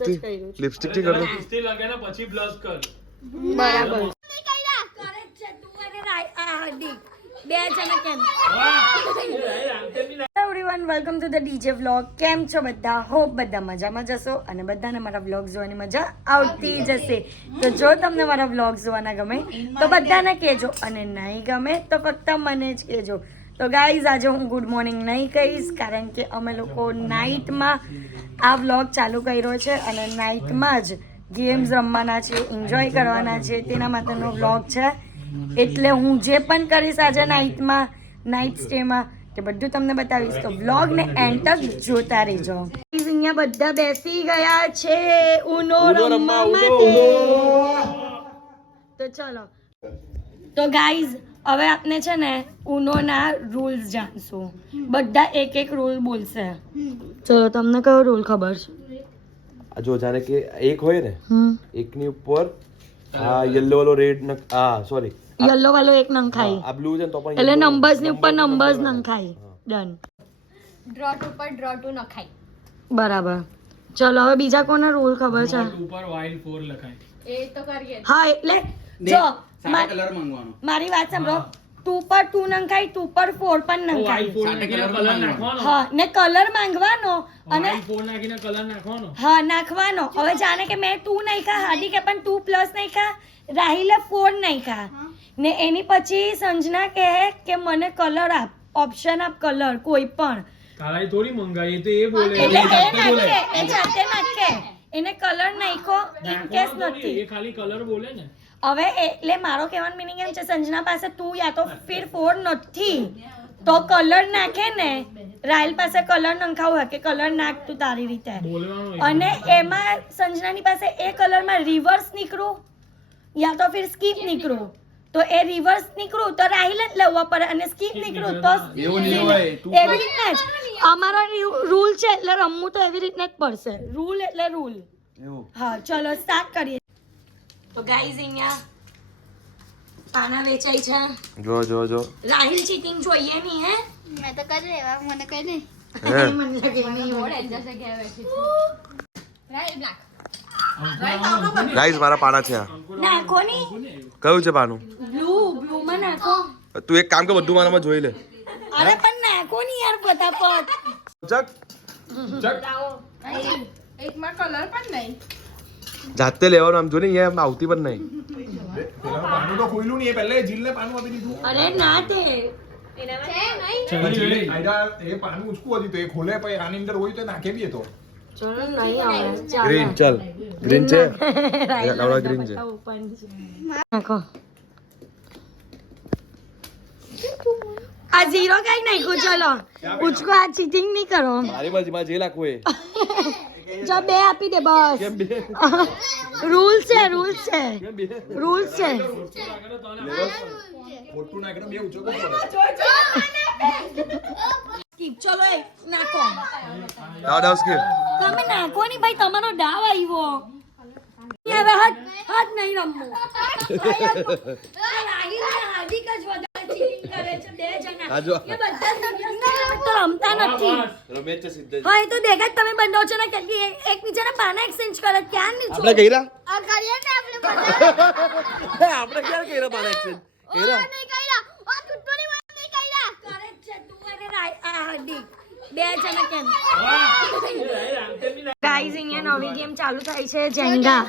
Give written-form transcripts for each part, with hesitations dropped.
Lipstick થી કર દો લિપસ્ટિક લગાને પછી બ્લશ કર બરાબર everyone welcome to the DJ vlog. કેમ છો બધા? હોપ બધા મજામાં જશો અને બધાને મારા વ્લોગ જોવાની મજા આવતી જશે. તો જો તમને મારા વ્લોગ જોવાના ગમે તો બધાને કહેજો અને નહીં ગમે તો ફક્ત મને જ કહેજો. તો ગાઈઝ આજે હું ગુડ મોર્નિંગ નહીં કહીશ કારણ કે અમે લોકો નાઇટમાં આ વ્લોગ ચાલુ કર્યો છે અને નાઇટમાં જ ગેમ્સ રમવાના છે, એન્જોય કરવાના છે, તેના માટેનો વ્લોગ છે. એટલે હું જે પણ કરીશ આજે નાઇટમાં, નાઇટ સ્ટેમાં, તે બધું તમને બતાવીશ. તો વ્લોગને એન્ડ તક જોતા રહેજો. અહીંયા બધા બેસી ગયા છે ઉનો રમવા માટે. તો ચલો. તો ગાઈઝ હવે આપણે છે ને ઉનોના રૂલ્સ જાણશું. બધા એક એક રૂલ બોલશે. ચલો, તમને કયો રૂલ ખબર છે? જો જાણે કે એક હોય ને, એકની ઉપર આ યલો વાળો રેડ સોરી યલો વાળો એક નંખાય, આ બ્લુ છે ને તો પણ એટલે નંબર્સ ની ઉપર નંબર્સ નંખાય. ડન. ડ્રોટ ઉપર ડ્રોટ નખાય. બરાબર. ચલો હવે બીજા કોને રૂલ ખબર છે? ઉપર વાઇલ્ડ 4 લખાય. એ તો કરીએ. હા, એટલે જો મારી વાત સાંભળો. 2 પર 2 નંખાય, 2 પર 4 પણ નંખાય. કલર નાખવાનો. હા, ને કલર માંગવાનો અને 4 નાખીને કલર નાખવાનો. હા નાખવાનો. હવે જાણે કે મેં 2 નાખ્યા, હાર્દિકે પણ 2 પ્લસ નાખ્યા, રાહિલે 4 નાખ્યા, ને એની પછી સંજના કહે કે મને કલર આપ, ઓપ્શન આપ, કલર કોઈ પણ. તારાઈ થોડી મંગાઈ, એ તો એ બોલે. એટલે એ જાતે નાખે, એને કલર નાખ્યો ઇન કેસ નથી. એ ખાલી કલર બોલે ને. હવે એટલે મારો કહેવાનો મીનિંગ એમ છે, સંજના પાસે 2 યા તો ફિર 4 નથી તો કલર નાખે ને, રાહિલ પાસે કલર નંખાવું કે કલર નાખ તું તારી રીતે. અને એમાં સંજનાની પાસે એ કલરમાં રિવર્સ નીકળું યા તો ફિર સ્કીપ નીકળું. તો એ રિવર્સ નીકળું તો રાહિલ જ લેવા પડે અને સ્કીપ નીકળું તો એવી રીતના જ અમારો રૂલ છે. એટલે રમવું તો એવી રીતના જ પડશે. રૂલ એટલે રૂલ. હા, ચલો સ્ટાર્ટ કરીએ. તો ગાઈઝ અહીંયા પાના વેચાય છે. જો જો જો રાહિલ ચીટિંગ જોઈએ નહીં હે? મેં તો કરી લેવા, મને કઈ નહીં. મને લાગે નહીં મોડ હોય. જશે કે બેઠી છું. Right black. ગાઈસ મારા પાના છે આ. નાખો ની. કયું છે પાનું? બ્લુ માં નાખો. તું એક કામ કર, બધું મારામાં જોઈ લે. અરે પણ નાખો ની યાર ફટાફટ. ચક એકમાં કલર પણ નહીં. જાતે લેવાનું આમ જો ને, અહીંયા આવતી પણ નહીં. પાનું તો ખોઈલું નહીં, એ પહેલા જીલને પાનું આપી દીધું. અરે ના તે છે નહીં. એ પાનું ઉચકું હતું તો એ ખોલે પછી આની અંદર હોય તો નાખે બી તો. ચલો નહીં આવે. ગ્રીન ચાલ, ગ્રીન છે. લાવડા ગ્રીન છે. નાખો. આ ઝીરો કઈ નાખ્યું. ચલો ઉચકો, આ ચીટિંગ નહીં કરો. મારી મરજી, જે લાખવું એ. જો 2 આપી દે બસ. કેમ બે? રૂલ્સ છે, રૂલ્સ છે, કેમ બે? રૂલ્સ છે. ખોટું નાખે તો બે ઉચકો પડે. સ્કીપ. ચલો એ નાખો. દાવ સ્કીપ. તમે નાખો ની ભાઈ, તમારો ડાવ આવ્યો. હવે હાથ નહીં રમવું. રાહિલ અને હાર્દિક જ વધારે cheating કરે છે. 2 જણા. આ જો. એ બધા serious તો રમતા નથી. રમેશ છે સીધે. હા, એ તો દેખાય તમે બંધો છો ને કે એકબીજાના પાના એક્સચેન્જ કરે. ક્યાં નહીં આપણે કઈરા? આ કરીએ ને આપણે બધા. આપણે ક્યારે કઈરા પાના એક્સચેન્જ? કઈરા? નહીં કર્યા. આ ચૂંટણી માં નહીં કર્યા. કરે જ છે તું અને હાર્દિક. 2 જણા કેમ? ગાઈઝ અહીંયા નવી ગેમ ચાલુ થાય છે, જેંગા.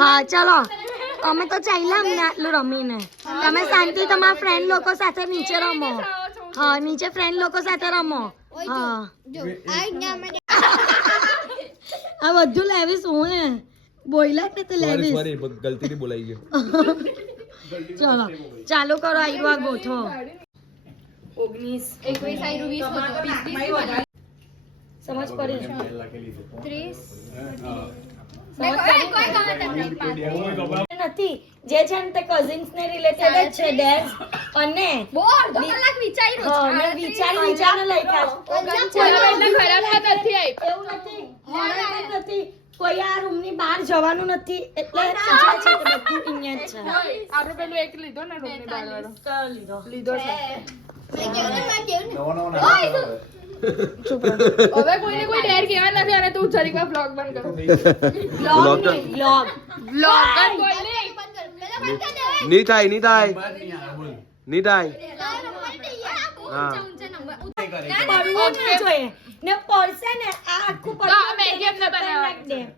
હા ચલો, અમે તો ચાલ્યા અમને આટલું રમીને. તમે શાંતિ તમારા ફ્રેન્ડ લોકો સાથે નીચે રમો. હા, નીચે ફ્રેન્ડ લોકો સાથે રમો. હા, આ બધું લેવીશ હું હે બોયલા ને તો લેવીશ. સોરી ગલતીથી બોલાઈ ગયો. ચલો ચાલુ કરો. આયરો ગોઠવો. 19 21 આયુ 20 સમજ પડી? 30 નથી જે છે ને તે કઝિન્સ ને રિલેટેડ જ છે. ડેન્સ અને બોલ તો કલાક વિચાર્યું હા, મેં વિચારીને લખ્યા છે. એવું નથી, હોરર નથી. કોઈ આ રૂમ ની બહાર જવાનું નથી. એટલે સમજાય છે કે બધું અહીંયા જ છે. આપણે પેલું એક લીધો ને રૂમ ની બહાર વાળો કયો લીધો? લીધો છે. મેં કેવું ને નવો નવો નાખો. ચૂપ રહો. હવે કોઈને કોઈ ડેર કહેવા નથી અને તું જરીક વાર vlog બંધ કર. બ્લોગ નહીં બ્લોગ vlog જ કોઈ નહીં. નહીં થાય નહીં થાય નહીં થાય હા પડવું ના જોઈએ ને પડશે ને આ આખું તો આ મેગી એમને બનાવવાની. ખતરનાક ડેર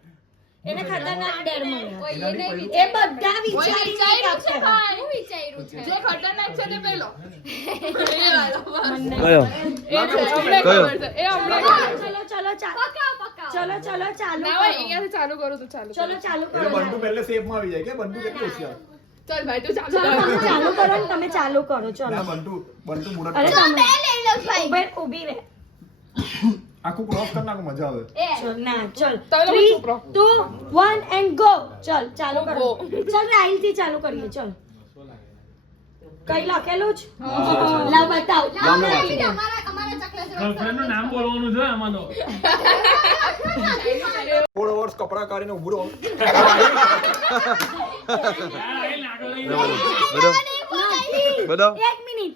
એને ખતરનાક ડેર મળે એ બધા વિચારી વિચાર્યું છે ભાઈ. હું વિચાર્યું છે જે ખતરનાક છે તે પેલો. કયો એ છે, હમણાં કયો? ખબર છે. એ હમણાં ચલો ખબર છે. ચલો ચલો ચાલો ચલો ચલો ચાલુ ના કરો હોય, અહીંયાથી ચાલુ કરું તો ચાલુ ચલો ચાલુ એટલે કરો બંટુ પહેલે સેફમાં આવી જાય કે બંટુ કેટલી હોશિયાર ચાલ ભાઈ તું ચાલુ ચલો કર. તમે ચાલુ કરો ને તમે ચાલુ કરો ના ચલો બંટુ મુરત અરે તમે લઈ લો ભાઈ ઊભી રહે આખું ક્રોસ કરી નાખો મજા આવે ચલ ના ચલ તમે લોકો 3 ચૂપ રહો. 2 1 એન્ડ ગો ચલ ચાલુ કરો Go. ચલ રાહિલ થી ચાલુ કરીએ ચલ કઈ લખેલું છે લાવ બતાવ અમારા ચકલા ગર્લફ્રેન્ડ નું નામ બોલવાનું છે આમાં તો 4 અવર્સ કપડા કાઢીને ઊભું રહો બધો એક મિનિટ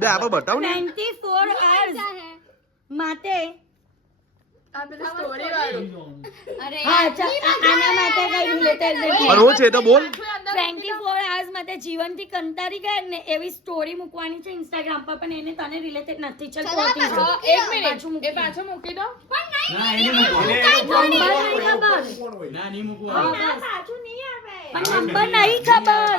દે આપણે બતાવ ને 24 hours માટે આ પેલી story વાળું. અરે હા ચલ આના માટે કઈ રિલેટેડ પણ નથી હું છે તો બોલ પાછું અંદર 24 hours માટે જીવનથી કંટાળી ગયા ને એવી સ્ટોરી મૂકવાની છે ઇન્સ્ટાગ્રામ પર પણ એને તને રિલેટેડ નથી ચલ પહોંચી જા. હા, એક મિનિટ એ પાછો મૂકી દો. નંબર નહીં ખબર ના નહીં મૂકવું હા, બસ. પણ નંબર નહીં ખબર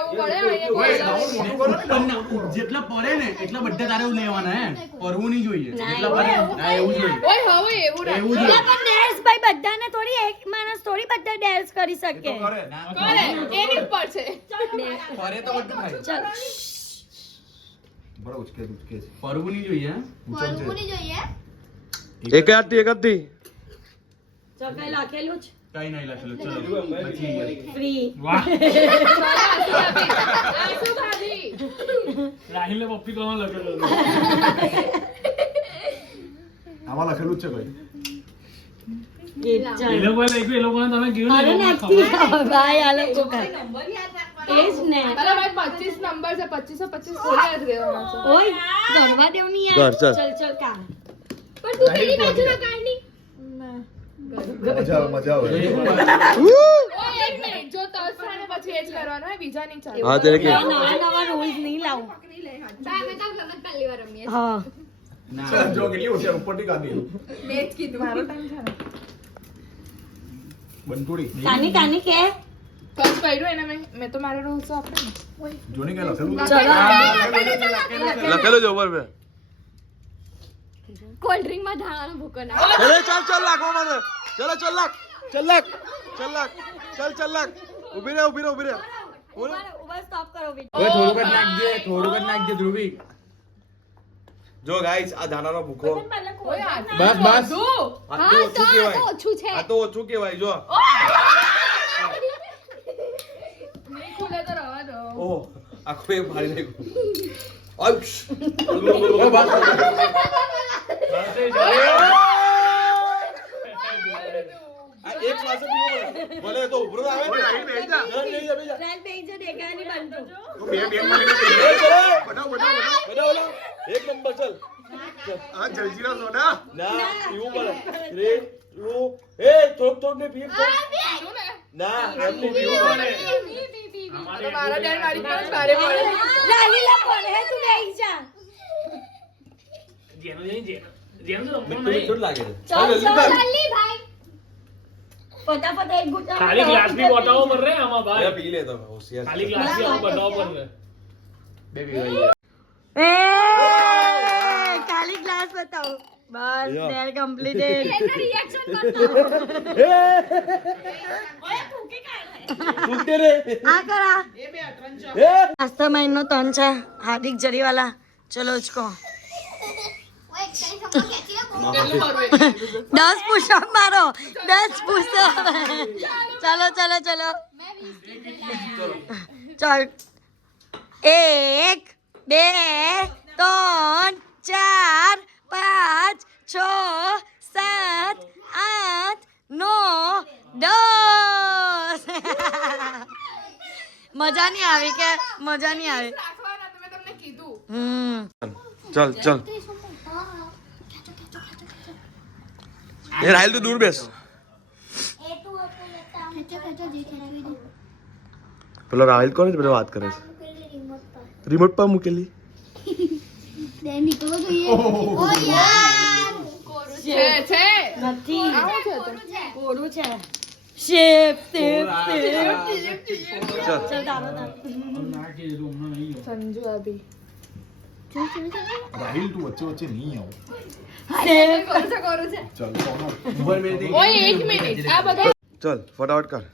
એવું પડે અહીંયા બોલવાનું. મોટું કરો ને જેટલા પડે ને એટલા બધા તારે એવું લેવાના હે પરવું નહીં જોઈએ ના, જેટલા પડે ના એવું જોઈએ ઓય હવે એવું રાખ. એવું એટલે જોઈએ પણ ડેર્સ ભાઈ બધાને થોડી એક માણસ થોડી બધા ડેર્સ કરી શકે કરે કરે એની ઉપર છે. પરે તો બધું થાય ચલ બરાબર ઉચકે છે પરવું નહીં જોઈએ હે બોલવું નહીં જોઈએ એક હાથથી એક હાથથી ચલ કઈ લખેલું છે કઈ નહીં લખેલું ચલો પછી ફ્રી વાહ આસુ ભાભી. રાહિલ ને પપ્પી કોણ લખેલું આમાં લખેલું જ છે ભાઈ એ એ ચલ લોકો લખ્યું એ લોકોને તમે કીધું અરે ને એ લોકોને નથી ખબર. ભાઈ આ લોકો એ જ ને અરે ભાઈ 25 નંબર છે 25 બોલ્યા જ રહેવાના છે. ઓય કરવા દેવ નહીં કર, યાર ચલ. ચલ ચલ કામ પણ તું પેલી બાજુનો કાઢની મજા આવે ઓય એક મિનિટ જો તસ થાય ને પછી એ જ કરવાનું હોય બીજા નહીં ચાલે. હા તેને કે નવા નવા રૂલ્સ નહીં લાવું અમે તો ગમત પહેલી વાર રમીએ હા જો કેટલી હોશિયાર ઉપરથી કાઢી મેં જ કીધું મારો ટાઈમ છે ને. બંટુડી કાની કાની કે કસ કર્યું એને મેં તો મારા રૂલ્સ આપે ને. જોની કે લખેલું ચલો લખેલું છે ઉપર પે કોલ્ડ ડ્રિંક માં ધાણાનો ભૂકો ના અરે ચાલ ચાલ લાખો મને ચલો ચાલ લાખ ચાલ લાખ ચાલ લાખ ચાલ લાખ ઊભી રહે બોલ ઉભા સ્ટોપ કરો વિડિયો ઓય થોડુંક જ નાખજે ધ્રુવી જો ગાઈસ આ ધાનાનો ભૂખો ઓય આ બસ બસ બધું. આ તો ઓછું કહેવાય ઓછું છે આ તો ઓછું કહેવાય જો નહીં ખુલે તો રહેવા દો. ઓહ આખું એ ફાડી નાખ્યું આયુષ આ એક શ્વાસે પીવો પડે. ભલે તો ઉભરો આવે ને અહીં બેસી જા. નહીં જા, બેસી જા. ટ્રાયલ પેજ દેખાય નહીં બનતું બે મિનિટ એ ચલે. બનાવ બધા એક નંબર ચાલ આ જલજીરા સોડા ના પીવું પડે 3 2 એ થોડુંક ને પીવ કીધું ને. ના એમ નહીં પીવું પડે તો મારા ડેડ મારી પર જ ભારે પડે. રાહિલા કોણ હે તું બેહી જા જેનું જેનું રમવાનું મીઠું નહીં. મીઠું જ લાગે છે ચાલ, ચાલ, જલ્દી કર. જલ્દી ભાઈ ફટાફટ એક ગુટા ખાલી ગ્લાસ ની બોટાવો પર રે આમાં એ ભાઈ પી લે તમે હોશિયાર ખાલી ગ્લાસ ની આમાં બતાવો પર રે બેબી ભાઈ એ ખાલી ગ્લાસ બતાવો બસ યો. ડેર કમ્પ્લીટેડ એના રિએક્શન કરતો તૂટે રે આ કરા એ માસ્ટરમાઇન્ડ નો ટર્ન છે હાર્દિક જરીવાલા ચલો ઉચકો ઓય કઈ સમો ખેંચી લે કેટલું મારું એ? 10 પુશઅપ મારો 10 પુશઅપ ચલો ચલો ચલો મેં 20 ચાલ 1 2 3 4 5 6 7 8 9 10 મજા નહીં આવી કે મજા નહીં આવી રાખવાના તો મેં તમને કીધું. હમ ચલ ચલ એ રાહિલ તું દૂર બેસ. પેલો રાહિલ કોણ છે? પેલો વાત કરે છે. રિમોટ પર મૂકેલી. છે નથી આવું છે તો કોરું છે શેપ શેપ શેપ ચાલ ચલ તારો તાર. ના કે તો હમણાં નહીં ગયો. સંજુ અભી રાહિલ તું વચ્ચે વચ્ચે નહીં આવ. ચાલ સોનો. ઓય 1 મિનિટ આ બધા ચાલ ફટાફટ કર.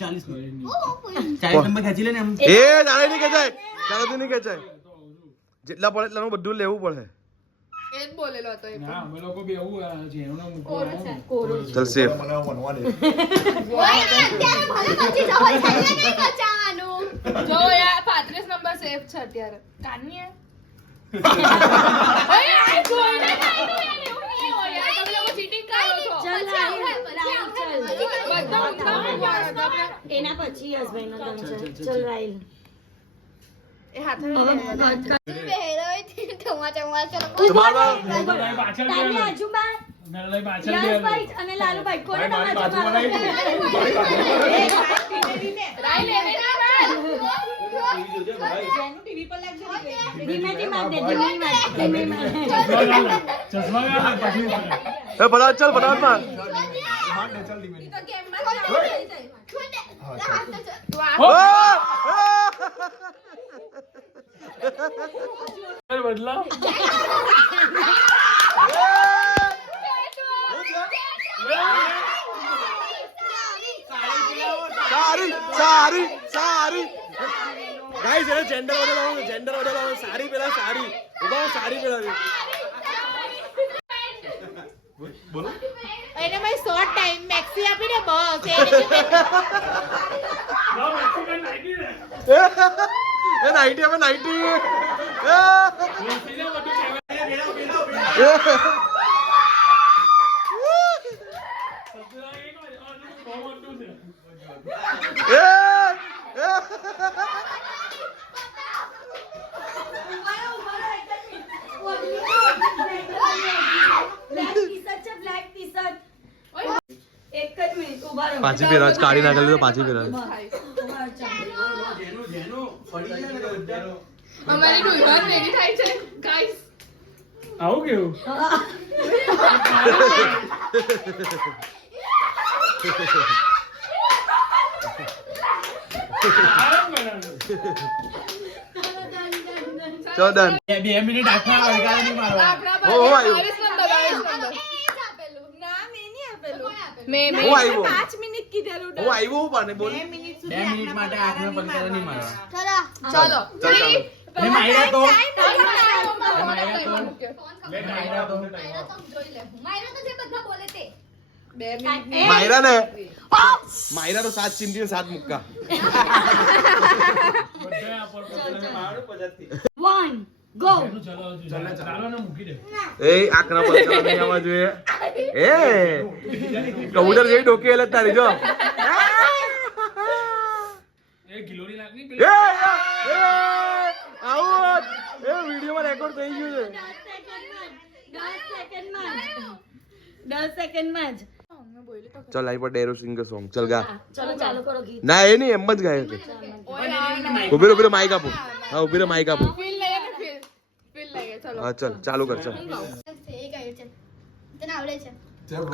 40 નંબર ખેંચી લે ને આમ. એ તારે નહીં ખેંચાય, તારાથી નહીં ખેંચાય. જેટલા પડે એટલાનું બધું લેવું પડે. એ જ બોલેલો હતો એ ના અમે લોકો બી એવું છે એનો મૂકો ચાલ સેફ. મને વનવા દે. જો યાર 35 નંબર સેફ છે અત્યારે કાની ઓય આ જોઈને કાનું યાર એવું નહીં હોય યાર તમે લોકો ચીટિંગ કરો છો ચલ રાહિલ, રાહિલ, ચલ. બધા ઊંધા ઊભા હતા આપણે. એના પછી હસબન્ડ નો ટર્ન છે. ચલ રાહિલ. એ હાથે તમારા મેં પાછળ તારી ગયા આજુબાજુ મેં લઈ પાછળ યશભાઈ ગયા અને લાલુભાઈ કોને મારી તમારા બાજુમાં નહીં. મારી બાજુમાં. રાઈ લેને ના ધીમેથી માર દે, ધીમે માર, ધીમે માર. ચશ્મા ગાળ પછી એ ફટાફટ ચાલ ફટાફટ માર. માર દે, ચાલ ધીમે. હા, ચાલ. તું આ બદલાવ સારી સારી સારી ગાઈસ એને જેન્ડર ઓર્ડર લાવો, જેન્ડર ઓર્ડર લાવો. સારી પેલા સારી ઉભા સારી પેલા બોલો. એને ભાઈ શોર્ટ ટાઈમ મેક્સી આપીને બસ એ 90 હવે એક જ મિનિટ ઉભા રહો. પાછી પેરાજ કાઢી નાખેલી તો પાછી પેરાજ. અમારી ડુંગર ભેગી થાય છે ગાઈસ આવું કેવું ચો ડન. 2 મિનિટ આખા વળગાડે નહીં મારવા. આપણા ઓ, ઓ, આવ્યો. 22 નંબર હું આવ્યો 5 મિનિટ કીધેલું હું આવ્યો હું પાને બોલ. 2 મિનિટ માટે આંખને પલકારે નહીં મારવા. ચલો ને માયરા તો માયરા ને માયરા તો 7 ચીમટી 7 મુક્કા. One, go. ચાલો ને મૂકી દે એ આંખના પલકારા નહીં આવવા જોઈએ. એ કબૂતર જેવી ડોકી એટલે તારી જો. એ ગિલોરી નાખની એ આવું એ વિડિયોમાં રેકોર્ડ થઈ ગયું છે. 10 સેકન્ડમાં જ. ચલ આઈ પર ડેરો સિંગર સોંગ ચલ ગા. ચલો ચાલુ કરો ગીત. ના એ નહીં એમ જ ગાય છે. ઉભી રે માઈક આપો. હા ઉભી રે માઈક આપો. ફીલ લઈએ ને ફીલ લઈએ ચલો હા ચલ ચાલુ કર ચલ. આવડે છે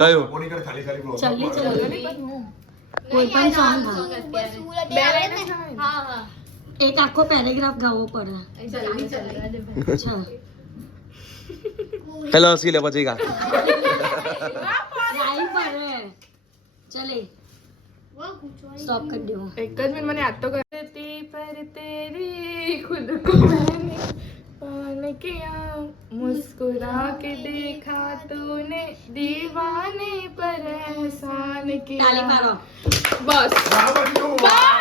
કયો? કોની કર ખાલી ખાલી બોલો. જલ્દી જલ્દી. કોઈ પણ સોંગ ગાઓ. હા હા એક આખો પેરેગ્રાફ ગાવો પડે. અચ્છા. હેલો હસી લે પછી ગા. રાઈ પડે. ચલે સ્ટોપ કરી દેવો. એક જ મિનિટ મને યાદ તો કરતી પર તેરી ખુદ को मैंने पान किया मुस्कुरा के देखा तूने दीवाने पर एहसान किया તાલી મારો. બસ ચલો પણ આ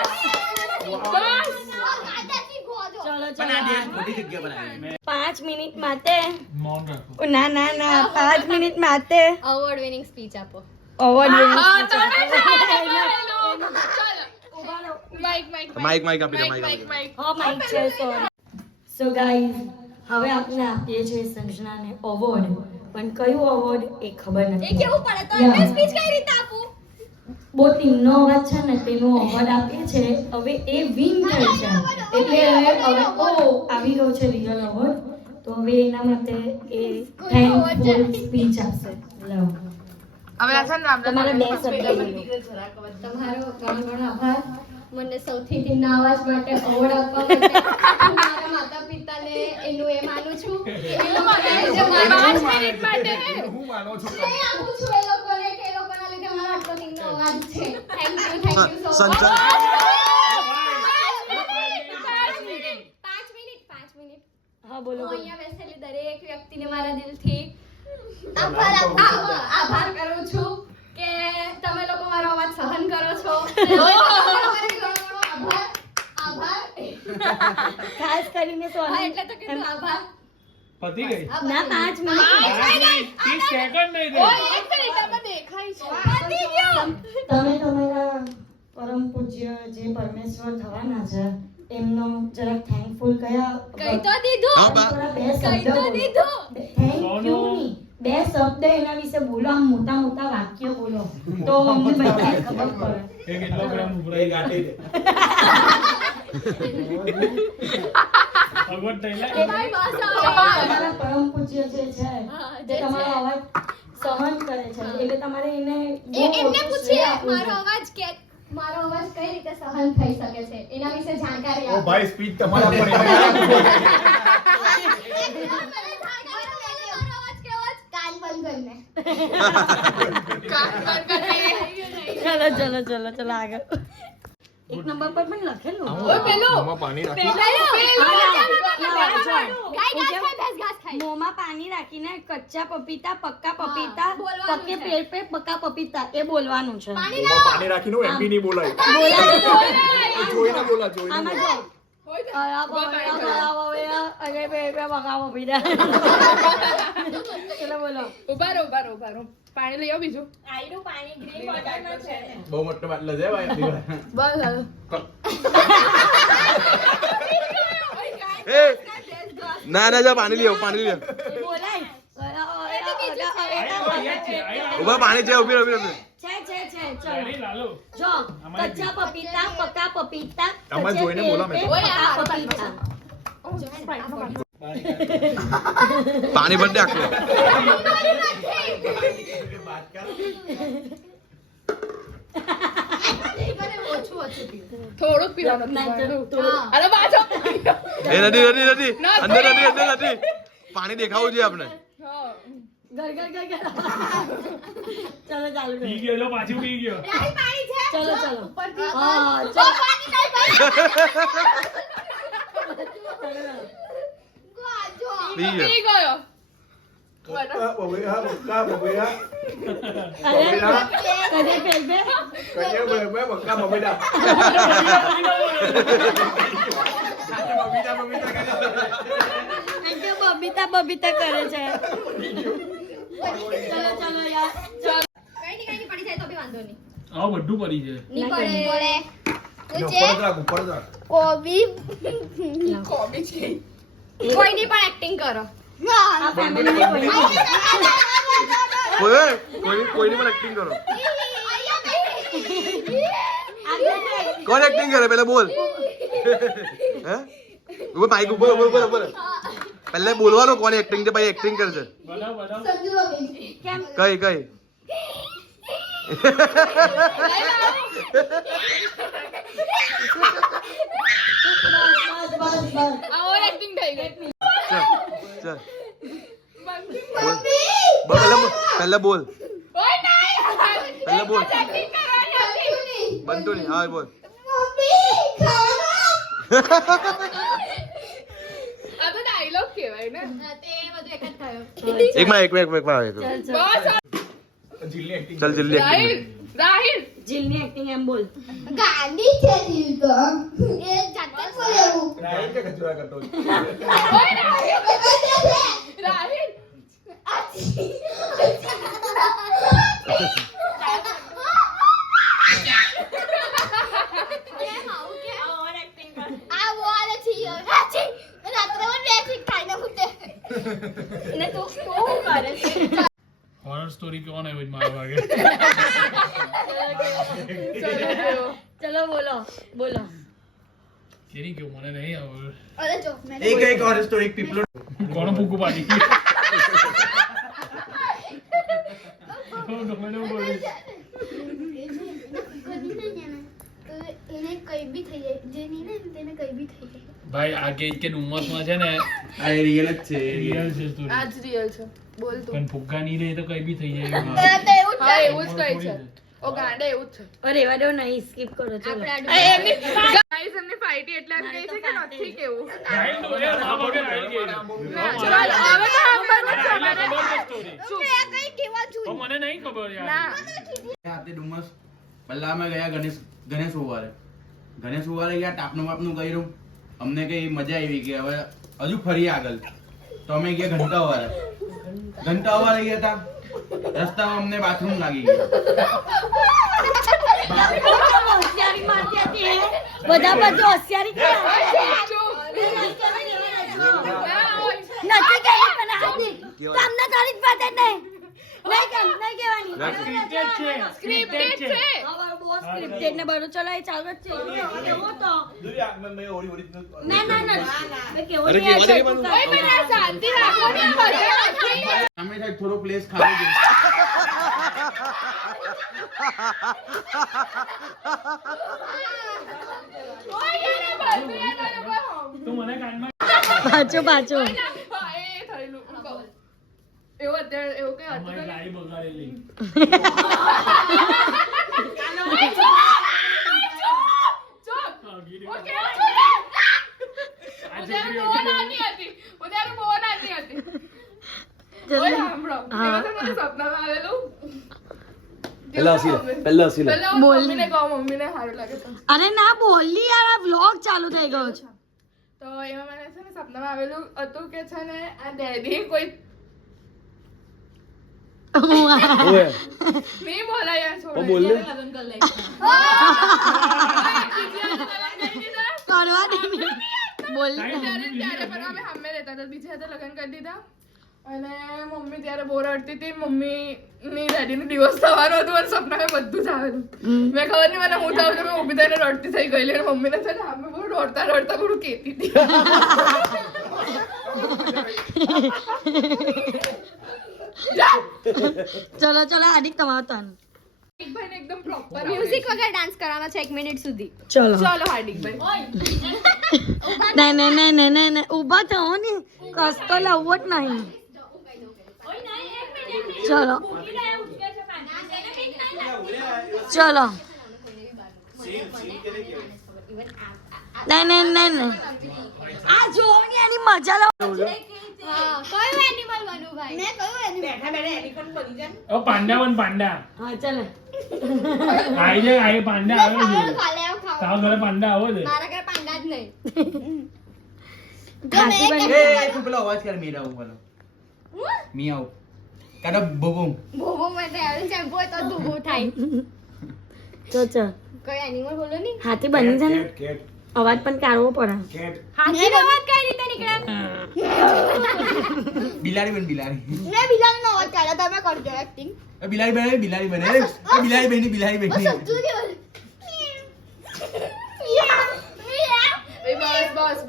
ચલો. ડેટ ખોટી જગ્યા પર આવી. 5 મિનિટ માટે. મૌન રાખો ઓ, ના ના ના 5 મિનિટ માટે અવોર્ડ વિનિંગ સ્પીચ આપો અવોર્ડ હા વિનિંગ. તો માઈક માઈક આપી દે માઈક આપી દે. હા માઈક છે સોરી. સો ગાઈઝ હવે આપણે આપીએ છીએ સંજનાને અવોર્ડ પણ કયું અવોર્ડ એ ખબર એ નથી. કેવું પડે તો Yeah. એમને સ્પીચ કઈ રીતે આપું? બહુ ટીમનો અવાજ છે ને તેનો અવોર્ડ આપીએ છે. હવે એ વિન થઈ છે એટલે હવે આવી ગયો છે રિયલ અવોર્ડ. તો હવે એના માટે એ થેન્કફુલ સ્પીચ આપશે. લો હવે આ છે ને આપણે તમારે 2 શબ્દ બોલો. તમારો ઘણો ઘણો આભાર મને સૌથી ધીમના અવાજ માટે અવોર્ડ આપવા માટે. હું મારા માતા પિતાને એનું એ માનું છું કે એ લોકોને જે મારા 5 મિનિટ માટે હું માનો છું નહીં આપું છું એ લોકોને કે એ લોકોના લીધે મારો આટલો ધીમનો અવાજ છે. Thank you so much. Sanjay 5 minute હા બોલો હું બોલો. અહીંયા બેસેલી દરેક વ્યક્તિને મારા દિલથી આભાર કરું છું કે તમે લોકો મારો અવાજ સહન કરો છો. આભાર. ખાસ કરીને હા, સોનમ એટલે તો કીધું આભાર. પતી ગઈ ના 5 મિનિટ 30 સેકન્ડ નહીં થઈ. એક મિનિટ આપણે દેખાય છે. પતી ગયું. તમે તમારા પરમ પૂજ્ય જે પરમેશ્વર થવાના છે એમનો જરાક થેન્કફુલ કયા કહી તો દીધું. થોડા 2 કહી શબ્દ તો બોલો. દીધું. થેન્ક યુ ની 2 શબ્દ એના વિશે બોલો. આમ મોટા મોટા વાક્ય બોલો તો અમને બધાને ખબર પડે. એ કેટલો ગ્રામ ઉભરાઈ ગાંઠી દે. અગવડ થયેલા. ભાઈ બસ હવે. તમારા પરમ પૂજ્ય જે છે હા, તે જે તમારો છે. અવાજ સહન કરે છે એટલે તમારે એને બહુ એમને મોટું પૂછીએ શ્રેય આપવું મારો અવાજ કઈ રીતે સહન થઈ શકે છે એના વિશે જાણકારી ઓ આપો. ભાઈ સ્પીચ તમારા પર એને ચલો ચલો ચલો ચલો આગળ. 1 નંબર પર પણ લખેલું. મોંમાં પાણી રાખી મોંમાં પાણી રાખીને કચ્ચા પપીતા પક્કા પપીતા બોલવાનું પક્કે છે. પેડ પે પક્કા પપીતા એ બોલવાનું છે. મોંમાં પાણી રાખીને એમપી નહીં બોલાય જોઈને બોલા જોઈને આમાં બોલા. જો અરે પેડ પે પક્કા પપીતા. ચલો બોલો. ઉભા રહો. પાણી લઈ આવો બીજું. બહુ મોટો બાટલો છે ભાઈ બસ હાલો. એ ના ના જા પાણી લ્યો પાણી લ્યો. બોલાય. ઉભા પાણી છે ઉભી ઉભી ઉભી. છે ચલો. અરે લાલો. જો કચ્ચા પપીતા પક્કા પપીતા આમાં કચ્ચે જોઈને બોલો મેં. પેડ પે પક્કા પપીતા. પાણી ભર દે આખું. થોડુંક પીવાનું ના, હતું. થોડું. અરે પાછો. એ નથી અંદર નથી પાણી દેખાવું જોઈએ આપણે. હા. ગર ચલો ચાલુ પી કરો. ગયો એટલે પાછું પી ગયો. ચલો ચલો ઉપરથી. હા ઓ, ચલો પાણી નહીં, પી ગયો. પી ગયો. બબેરા, બબકા, બબેરા. અરે કદે પેલ બે કહીએ બબકા, બબેરા. બબીતા કરે છે. ચલો યાર કઈ નહીં પડી જાય તો બી વાંધો નહીં. આવું બધું પડી છે. નહીં પડે. ઉપર જ રાખ. કોબી કોબી છે. કોઈની પણ એક્ટિંગ કરો. આ ફેમિલી કોઈ કોઈની પણ એક્ટિંગ કરો. કોણ એક્ટિંગ કરે પહેલા બોલ. હે ઉભો માઈક ઉપર પહેલા બોલવાનું કોણ એક્ટિંગ છે ભાઈ એક્ટિંગ કરશે. બનાવ. કેમ કઈ બસ આ ઓર એક્ટિંગ થઈ ગઈ. ચલ પહેલા બોલ ઓય નહીં. પહેલા બોલ એક્ટિંગ કરવાની હતી. બનતું નહીં હા બોલ. આ તો ડાયલોગ કહેવાય ને. તે બધું એક જ થયું. એક માં બસ. જીલની acting. ચલ જલ્દી રાહિલ. રાહિલ. જીલની એક્ટિંગ એમ બોલ. ગાંડી છે દિલ તો એ જાતે જ બોલેવું. રાહિલ કે કચરા કરતો હોય? ઓય રાહિલ. રાહિલ. કેમ આવું કેમ? આ બોલ છે રાત્રે મને બેઠી ખાઈને ફૂટે. ને તું શું કરે છે? વાગે. ચલો બોલો બોલો. કેરી ગયો મને નહીં આવડે. અરે જો મેં एक और स्टोरी पीपलो કોણ ફૂકું પાડી ગમે બોલે એને કઈ બી થઈ જાય જે નહીં ને તેને કઈ બી થઈ જાય ભાઈ આ કે ડુમસમાં છે ને આ रियल જ છે રિયલ છે story. આજ રિયલ છે બોલ તું પણ ફુગ્ગા નહીં રહે તો કઈ બી થઈ જાય તો એવું હા એવું જ કઈ છે ઓ ગાંડા એવું જ છે અરે એવા દો નહીં સ્કીપ કરો ચલો. એમની ગાઈસ એમની ફાઇટી એટલે એમ કહે છે કે નથી કેવું રાઈલ તો એ મા બાપે રાઈલ કે ચાલ હવે તો આપણને ખબર કઈ કેવા છું તો મને નહીં ખબર યાર ના આતે ડુમસ પલ્લામાં ગયા ગણેશ ઉવારે ગયા ટાપનું વાપનું કર્યું અમને કઈ મજા આવી કે હવે હજુ ફરી આગળ તો અમે ગયા ઘંટા ઉવારે ગયા હતા રસ્તામાં અમને બાથરૂમ લાગી ગયું હોશિયારી મારતી હતી હે? બધા બધું હોશિયારી કરે. નથી કહેવી પણ હાર્દિક તમને તારી જ વાત જ નહીં નહીં કહેવાની. સ્ક્રિપ્ટેડ છે હવે બહુ scripted ને બધું ચલો એ ચાલુ જ છે. કેવો તો? ના મેં કેવો અરે નહીં, આ કેવા દે સરખું મને. કર. શાંતિ રાખો ને મજા નથી સામે સાઈડ થોડો પ્લેસ ખાલી છે ઓય એને બાજુ યાર તારે તું મને કાનમાં પાછો પાછો એ થયેલું હું કહું એવું અત્યારે એવું કઈ હતું અમારી ગાડી બગાડેલી હા, ગીરી હું કેવું છું ને? હું ત્યારે બહુ નાની હતી. ઓય સાંભળો. દિવસે મને સપનામાં આવેલું. પહેલા હસી પહેલા હસી પહેલા હું બોલ. મમ્મીને કહું, મમ્મીને સારું લાગે તો. અરે ના બોલી યાર આ વ્લોગ ચાલુ થઈ ગયો છે. તો એમાં મને છે ને સપનામાં આવેલું હતું કે છે ને આ ડેડી કોઈ ઓય નહીં બોલાય યાર છોડો. ઓ બોલ ને. કરવા દે ને. બોલ ને. ત્યારે પણ અમે સામે રહેતા હતા, બીજા હાથે લગ્ન કરી દીધા અને મમ્મી ત્યારે બહુ રડતી હતી. મમ્મી ની ડેડીનો દિવસ થવાનો હતો અને સપનામાં બધું જ આવેલું. મેં ખબર નહીં મને હું થયું તો મેં ઊભી થઈને રડતી થઈ ગયેલી અને મમ્મીને છે ને અમે બહુ રડતા બહુ કહેતી હતી. ચલો ચલો હાર્દિક તમારો ટર્ન. હાર્દિકભાઈને એકદમ પ્રોપર મ્યુઝિક વગર ડાન્સ કરવાનો છે 1 મિનિટ સુધી ચલો ચાલો હાર્દિકભાઈ. નહીં ઊભા થો ને કસ તો લાવવો જ નહીં. ચલો ચલો નહીં આ જો ને એની મજા લો. હા કયું એનિમલ બનવું ભાઈ મેં કયું એનિમલ ઓ પાંડા બન પાંડા હા ચલો આઈ જાય આઈ પાંડા આવે છે કાલે આવ ખાવ તારા ઘરે પાંડા આવો છે મારા ઘરે પાંડા જ નહીં હાથી બની. એ તું પેલો અવાજ કર મીરાવ વાળો મિયાવ કાડો બબુમ ભોભો માટે આવે છે ભોય તો ધૂબો થાય ચો કઈ એનિમલ બોલો ની હાથી બની છે ને કેટ અવાજ પણ કાઢવો પડે. હાથી નો અવાજ કઈ રીતે નીકળે બિલાડી બન બિલાડી મેં બિલાડીનો અવાજ કાઢ્યો તમે કરજો એક્ટિંગ એ બિલાડી બને એ બિલાડી બની સમજુ કે બસ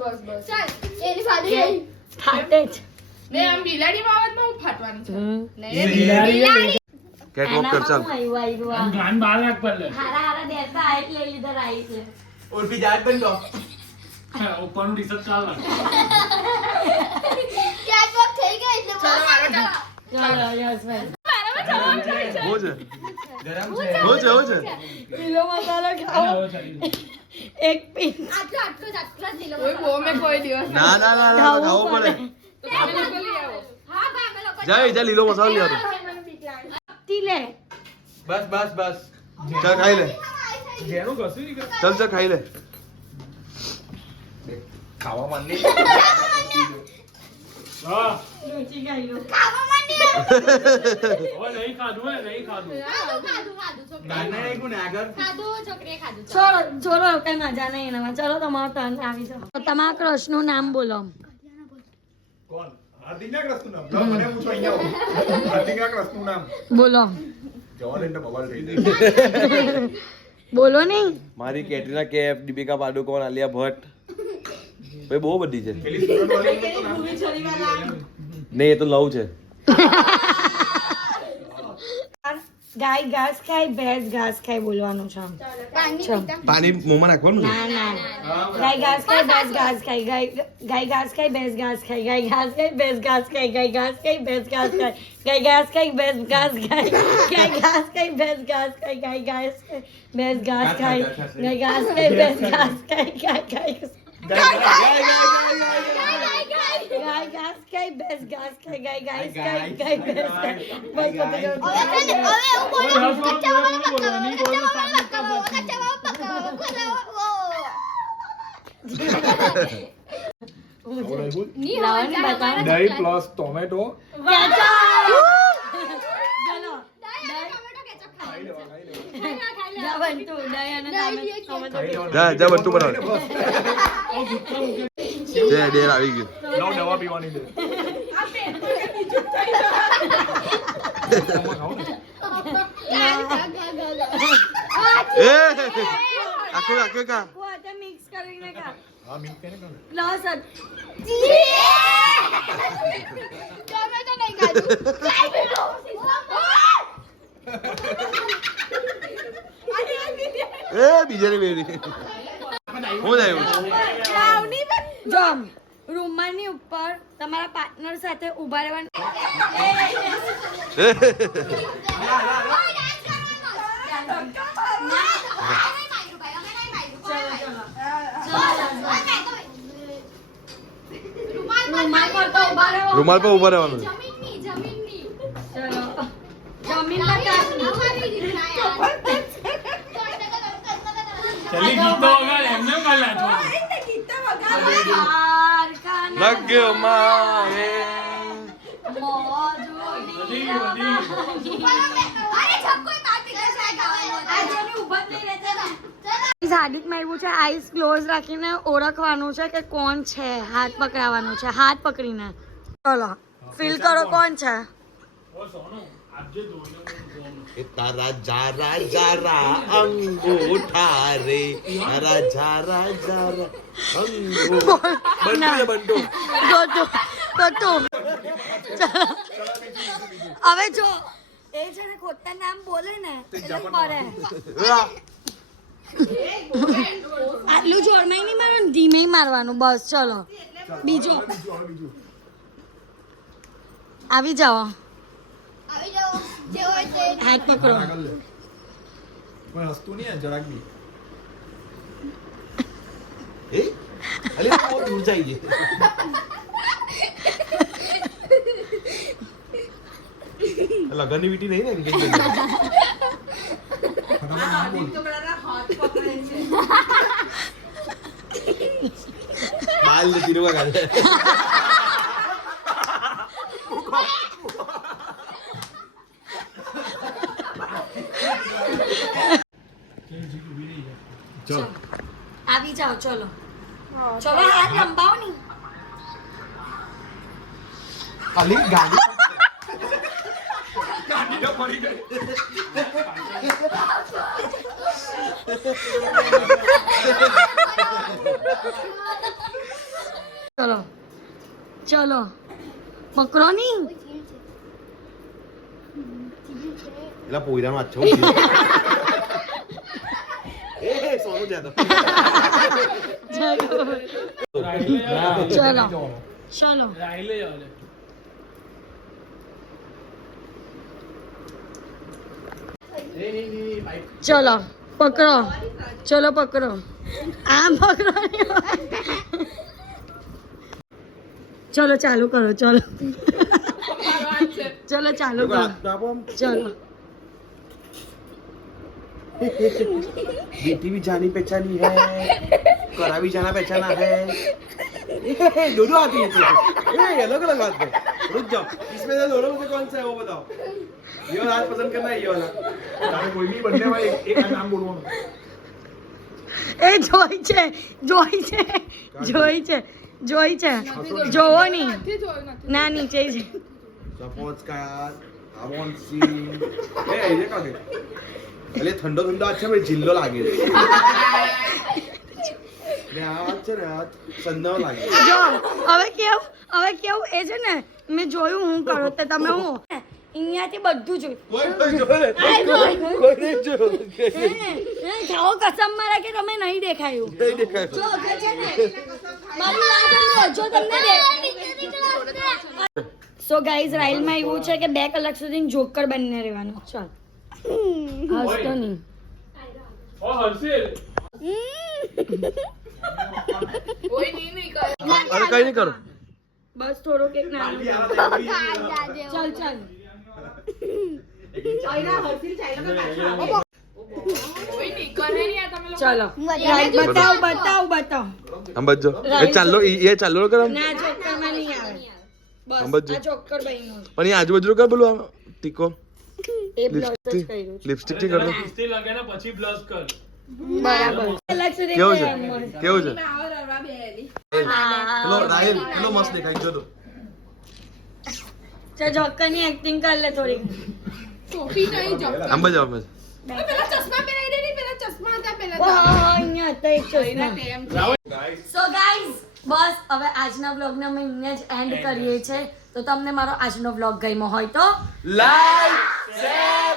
ચાલ એની બાજુ જઈ ફાટે જ. ને આમ બિલાડીમાં અવાજ બહુ ફાટવાની છે. એ બિલાડી કેટ વોક કર ચાલ. આમ ગાન બહાર રાખ પડલે હારા દેતા આઈટ લઈ લીધા રાઈટ લે. ઉર્ફી જાત બન તો ઉપરનું ટી-શર્ટ ચાલ ના કેટવોક થઈ ગઈ એટલે ચાલો મારો turn. ચલો યશભાઈ. હો છે ગરમ છે હો છે લીલો મસાલો અને ખાઓ હવે ચાલી એક પીસ. આટલો જ લીલો ઓય બહુ મેં કોઈ દિવસ ના ખાવો પડે. તો તમે લોકો લઈ આવો. હા ભાઈ અમે લોકો જા લીલો મસાલો લઈ આવો. તી લે. બસ ચાલ ખાઈ લે. જેનું કશું નહીં કરે. ચાલ ખાઈ લે. ખાવા માંડી હા રુચિ ખાઈ લો. ખાવા માંડી હવે નહીં ખાધું હે નહીં ખાધું ખાધું ગાને કોને આગળ છોકરીએ ખાધું છોડો કઈ મજા નહીં એનામાં. ચલો તમારો ટર્ન આવી જાઓ. તમારા crush નું નામ બોલો. કોણ હાર્દિક ના ક્રસનું નામ લો મને પૂછો અહીંયા આવો હાર્દિક ના ક્રસનું નામ બોલો જવા દે ને બવાલ થઈ જાય. બોલો નહીં. મારી કેટરીના કેફ, દીપિકા પાડુકોણ, આલિયા ભટ્ટ, ભાઈ બહુ બધી છે. પેલી સુરત વાળી તો નામ નહીં એ તો લવ છે. ગાય ઘાસ ખાય, ભેંસ ઘાસ ખાય બોલવાનું છે. પાણી મોંમાં નાખવાનું ને? ના ના, ગાય ઘાસ ખાય, ભેંસ ઘાસ ખાય, ગાય ઘાસ ખાય, ભેંસ ઘાસ ખાય, ગાય ઘાસ ખાય, ભેંસ ઘાસ ખાય, ગાય ઘાસ ખાય, ભેંસ ઘાસ ખાય, ગાય ઘાસ ખાય, ભેંસ ઘાસ ખાય, ગાય ઘાસ ખાય, ભેંસ ઘાસ ખાય, ગાય ઘાસ ખાય, ભેંસ ઘાસ ખાય, ગાય ઘાસ ખાય, ભેંસ ઘાસ ખાય, ગાય ઘાસ ગાય ઘાસ ખાય, ભેંસ ઘાસ ખાય, ગાય ઘાસ ખાય, ગાય ભેંસ ખાય. બસ પતી ગયું. લાવવાની બતાવો. દહીં પ્લસ ટોમેટો ચલો જા બનતું દહીં અને ટોમેટો. જા જા બંટુ બનાવ. જે ડેર આવી ગયું. લાવ દવા પીવાની છે. એ આખું આખું કા મિક્સ કરીને ખા. હા મિક્સ કરીને ખાવ. લસણ ટોમેટો નહીં ખાધું. એ બીજાની બેરી હું આવ્યું. જો રૂમાલની ઉપર તમારા પાર્ટનર સાથે ઊભા રહેવાનું. રૂમાલ પર તો ઊભા રહો. રૂમાલ પર ઉભા રહેવાનું. જમીનની જમીનની ચલો જમીન પર કાઢી. અમારી રીતના યાર. ચલી ગીતો વગાડ એમને કાલ નાચો. લગ્યો મારે વધી વધી અરે છક્કોય પાર્ટી કરશે ગાવાનું. હાર્દિક માર્યું છે. આઈસ ક્લોઝ રાખીને ઓળખવાનું છે કે કોણ છે. હાથ પકડાવવાનું છે. હાથ પકડીને ચલો ફીલ કરો કોણ છે. ઓ સોનુ આજે દોને તારા જારા જારા અંગૂઠા રે તારા જારા જારા અંગૂઠા બંટુ હવે જો એ છે ને ખોટા નામ બોલે ને એટલે કરે. આટલું જોરમાંય નહીં મારવાનું, ધીમે મારવાનું. બસ ચલો બીજો આવી જાઓ. આવી જાઓ જે હોય તે. હાથ પકડો. આગળ લે. કોઈ હસતું નહીં જરાક બી. એ અલે બહુ દૂર જઈ ગઈ. લગનની વીટી નહીં ને engagement ની. ફટાફટ નામ બોલ. બાલ ને તીરવા કાઢે. ચલ આવી જાઓ ચલો. ચલો હાથ લંબાવો નહીં. અલી ગાડી ગાડી તો પડી ગઈ. ચલો ચલો પકડો નહીં. એલા પોઈરાનો આછો એ સોનું જાતો. ચલો ચલો રાઈલે આવે ચલો પકડો. ચલો પકડો. આમ પકડો. ચલો ચાલુ કરો. ચલો ચલો ચાલુ કરો. ચલો बेटी भी जानी पहचानी है, करा भी जाना पहचाना है. दोनों आती है अलग अलग बात है. रुक जाओ, इसमें से दोनों में से कौन सा है वो बताओ. ये वाला आज पसंद करना है ये वाला. તારે કોઈ બી બંનેમાં એક આ નામ બોલવાનું. એ જોઈ છે જોઈ છે જોઈ છે જોઈ છે જોવો નહીં. ના નીચે છે. सपोज का આમોન સી એ એ કાગે એટલે ઠંડો ઠંડો આ છે ભાઈ જિલ્લો લાગે છે ને આ વાત છે ને આ સંદાવ લાગે જો હવે કેવું એ છે ને મેં જોયું હું કરો તો તમે હું અહીંયાથી બધું જોયું કોઈ નહીં જોયું ખાઓ કસમ મારા કે તમે નહીં દેખાયું નહીં દેખાય જો કે છે ને મારી વાત સાંભળો, જો તમને સો ગાઈઝ રાઇલમાં એવું છે કે 2 કલાક સુધી જોકર બનીને રહેવાનું ચાલ હસતો નહીં ઓ હર્ષિલ કોઈ નહીં કરે અરે કઈ નહીં કરો બસ થોડોક એક નાનું ચાલ ચાલ કોઈ નહીં કરે નહીં આ તમે લોકો ચલો રાઈટ બતાવ આમ બજો એ ચાલો એ ચાલો કરો ના ચોક્કરમાં નહીં આવે બસ સમજો. આ ચોક્કર બન્યું પણ એ આજુબાજુ કર પેલું આમ ટીકો એ બ્લશ જ કર્યું છે. લિપસ્ટિક થી કરો લિપસ્ટિક લગાવીને પછી બ્લશ કર બરાબર કલાક સુધી કેવું છે રહેવાનું. કેવું છે આવો રવા બેલી પેલો રાહિલ પેલો મસ્ત દેખાય જો તો ચાલ જોકરની એક્ટિંગ કર લે થોડી ટોપી નહીં જો આમ બજો આમ બજો. પેલા ચશ્મા પહેરાઈ દે ને પેલા ચશ્મા હતા ઓ પેલા હા હા અહીંયા હતા એક એના ચોઈના તેમ સો ગાઈઝ બસ હવે આજના વ્લોગને અમે અહીંયા જ એન્ડ કરીએ છીએ તો તમને મારો આજનો વ્લોગ ગમ્યો હોય તો લાઈક શેર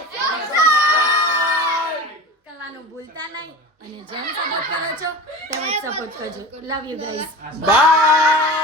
કરવાનું ભૂલતા નહીં અને જેમ સપોર્ટ કરો છો તેમ જ સપોર્ટ કરજો લવ યુ ગાઈઝ બાય